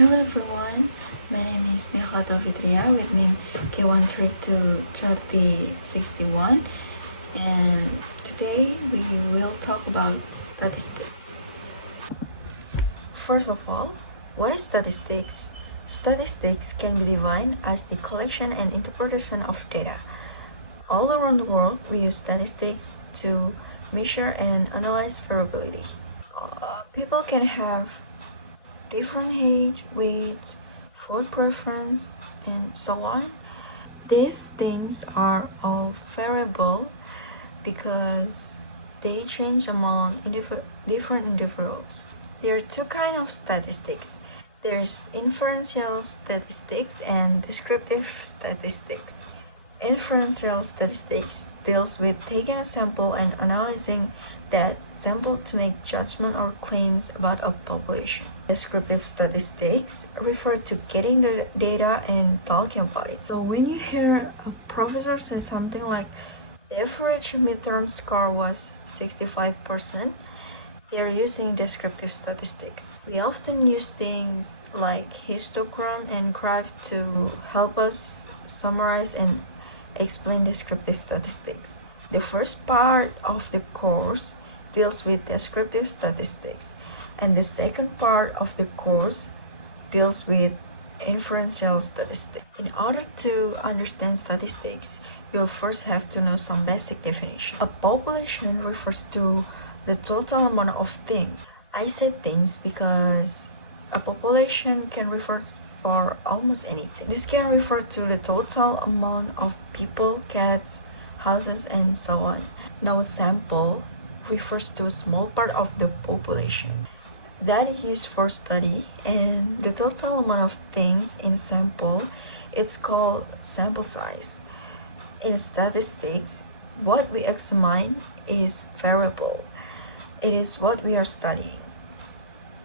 Hello everyone, my name is Nikhata Fitria with name K1323061, and today we will talk about statistics. First of all, what is statistics? Statistics can be defined as the collection and interpretation of data. All around the world, we use statistics to measure and analyze variability. People can have different age, weight, food preference, and so on. These things are all variable because they change among different individuals. There are two kinds of statistics. There's inferential statistics and descriptive statistics. Inferential statistics deals with taking a sample and analyzing that sample to make judgment or claims about a population. Descriptive statistics refer to getting the data and talking about it. So when you hear a professor say something like the average midterm score was 65%, they are using descriptive statistics. We often use things like histogram and graph to help us summarize and explain descriptive statistics. The first part of the course deals with descriptive statistics, and the second part of the course deals with inferential statistics. In order to understand statistics, you'll first have to know some basic definition. A population refers to the total amount of things. I said things because a population can refer for almost anything. This can refer to the total amount of people, cats, houses, and so on. Now a sample refers to a small part of the population that is used for study, and the total amount of things in a sample, it's called sample size. In statistics, what we examine is variable. It is what we are studying,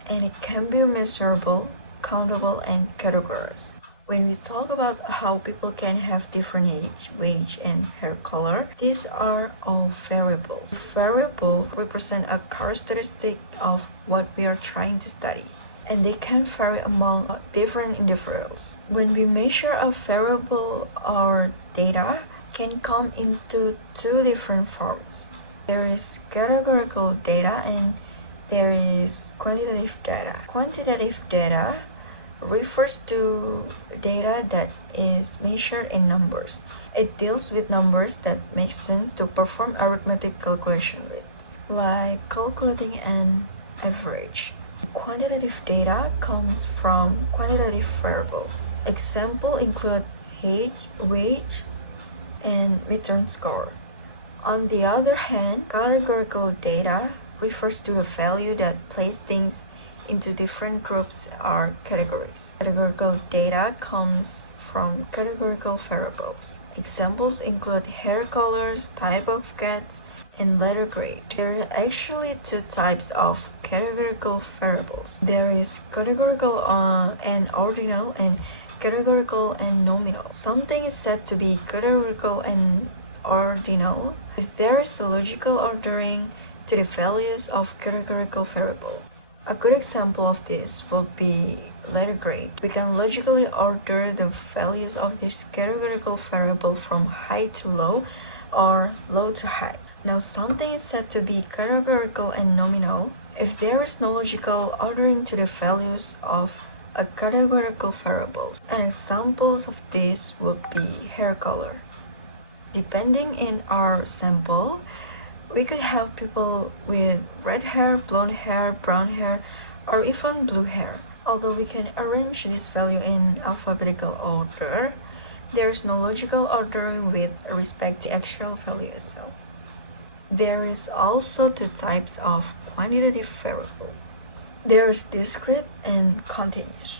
and it can be measurable, countable, and categorized. When we talk about how people can have different age, weight, and hair color, these are all variables. Variable represent a characteristic of what we are trying to study, and they can vary among different individuals. When we measure a variable, our data can come into two different forms. There is categorical data and there is quantitative data. Quantitative data refers to data that is measured in numbers. It deals with numbers that make sense to perform arithmetic calculation with, like calculating an average. Quantitative data comes from quantitative variables. Examples include age, weight, and midterm score. On the other hand, categorical data refers to the value that places things into different groups or categories. Categorical data comes from categorical variables. Examples include hair colors, type of cats, and letter grade. There are actually two types of categorical variables. There is categorical and ordinal, and categorical and nominal. Something is said to be categorical and ordinal if there is a logical ordering to the values of categorical variable. A good example of this will be letter grade. We can logically order the values of this categorical variable from high to low or low to high. Now something is said to be categorical and nominal if there is no logical ordering to the values of a categorical variable. And examples of this would be hair color. Depending in our sample, we could have people with red hair, blonde hair, brown hair, or even blue hair. Although we can arrange this value in alphabetical order, there is no logical ordering with respect to the actual value itself. There is also two types of quantitative variable. There is discrete and continuous.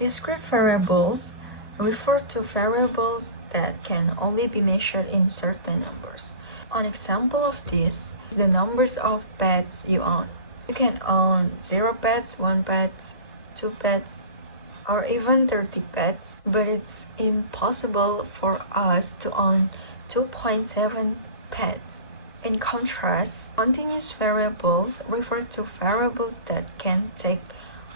Discrete variables refer to variables that can only be measured in certain numbers. An example of this is the numbers of pets you own. You can own 0 pets, 1 pet, 2 pets, or even 30 pets, but it's impossible for us to own 2.7 pets. In contrast, continuous variables refer to variables that can take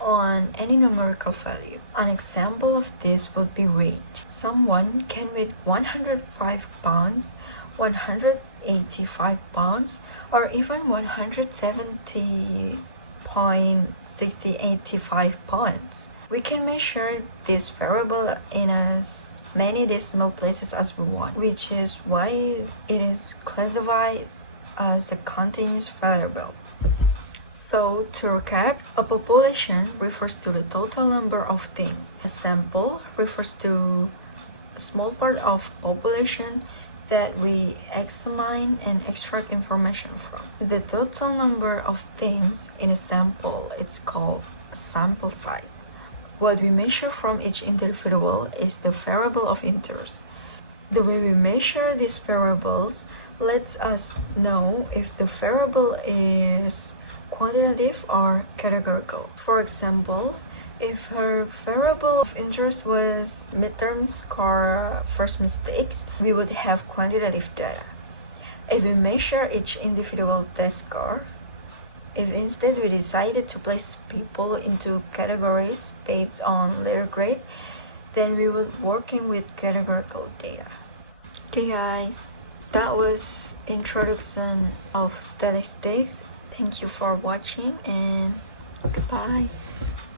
on any numerical value. An example of this would be weight. Someone can weigh 105 pounds, 185 pounds, or even 170.6085 pounds. We can measure this variable in as many decimal places as we want, which is why it is classified as a continuous variable. So, to recap, a population refers to the total number of things. A sample refers to a small part of population that we examine and extract information from. The total number of things in a sample is called a sample size. What we measure from each individual is the variable of interest. The way we measure these variables lets us know if the variable is quantitative or categorical. For example, if her variable of interest was midterm score first mistakes, we would have quantitative data. If we measure each individual test score, if instead we decided to place people into categories based on letter grade, then we would working with categorical data. Okay guys, that was introduction of statistics. Thank you for watching and goodbye.